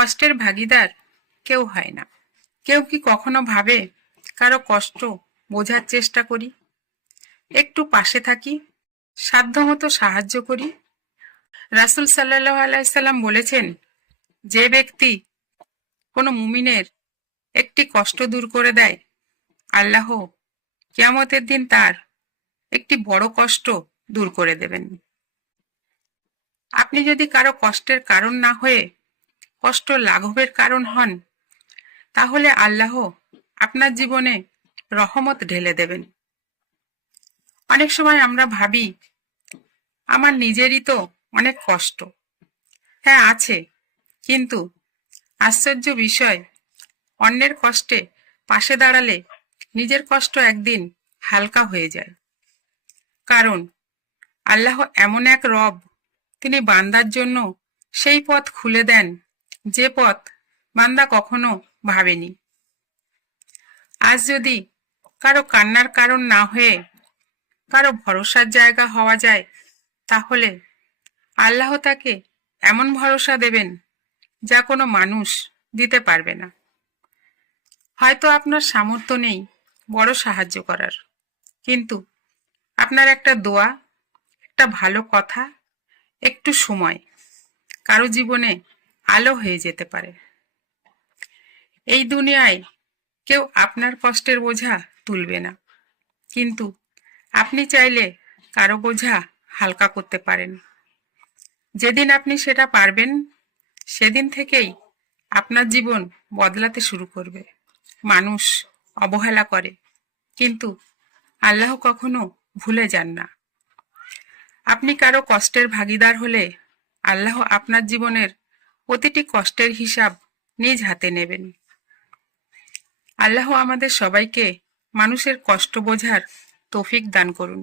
কষ্টের ভাগীদার কেউ হয় না। কেউ কি কখনো ভাবে কারো কষ্ট বোঝার চেষ্টা করি, একটু পাশে থাকি, সাধ্যমতো সাহায্য করি? রাসূল সাল্লাল্লাহু আলাইহি সাল্লাম বলেছেন, যে ব্যক্তি কোনো মুমিনের একটি কষ্ট দূর করে দেয়, আল্লাহ কিয়ামতের দিন তার একটি বড় কষ্ট দূর করে দেবেন। আপনি যদি কারো কষ্টের কারণ না হয়ে কষ্ট লাঘবের কারণ হন, তাহলে আল্লাহ আপনার জীবনে রহমত ঢেলে দেবেন। অনেক সময় আমরা ভাবি, আমার নিজেরই তো অনেক কষ্ট। হ্যাঁ আছে, কিন্তু আশ্চর্য বিষয়, অন্যের কষ্টে পাশে দাঁড়ালে নিজের কষ্ট একদিন হালকা হয়ে যায়। কারণ আল্লাহ এমন এক রব, তিনি বান্দার জন্য সেই পথ খুলে দেন যে পথ বান্দা কখনো ভাবেনি। আজ যদি কারো কান্নার কারণ না হয়ে কারো ভরসার জায়গা হওয়া যায়, তাহলে আল্লাহ তাকে এমন ভরসা দেবেন যা কোনো মানুষ দিতে পারবে না। হয়তো আপনার সামর্থ্য নেই বড় সাহায্য করার, কিন্তু আপনার একটা দোয়া, একটা ভালো কথা, একটু সময় কারো জীবনে আলো হয়ে যেতে পারে। এই দুনিয়ায় কেউ আপনার কষ্টের বোঝা তুলবে না, কিন্তু আপনি চাইলে কারো বোঝা হালকা করতে পারেন। যেদিন আপনি সেটা পারবেন, সেদিন থেকেই আপনার জীবন বদলাতে শুরু করবে। মানুষ অবহেলা করে, কিন্তু আল্লাহ কখনো ভুলে যান না। আপনি কারো কষ্টের ভাগীদার হলে আল্লাহ আপনার জীবনের প্রতিটি কষ্টের হিসাব নিজ হাতে নেবেন। আল্লাহ আমাদের সবাইকে মানুষের কষ্ট বোঝার তৌফিক দান করুন।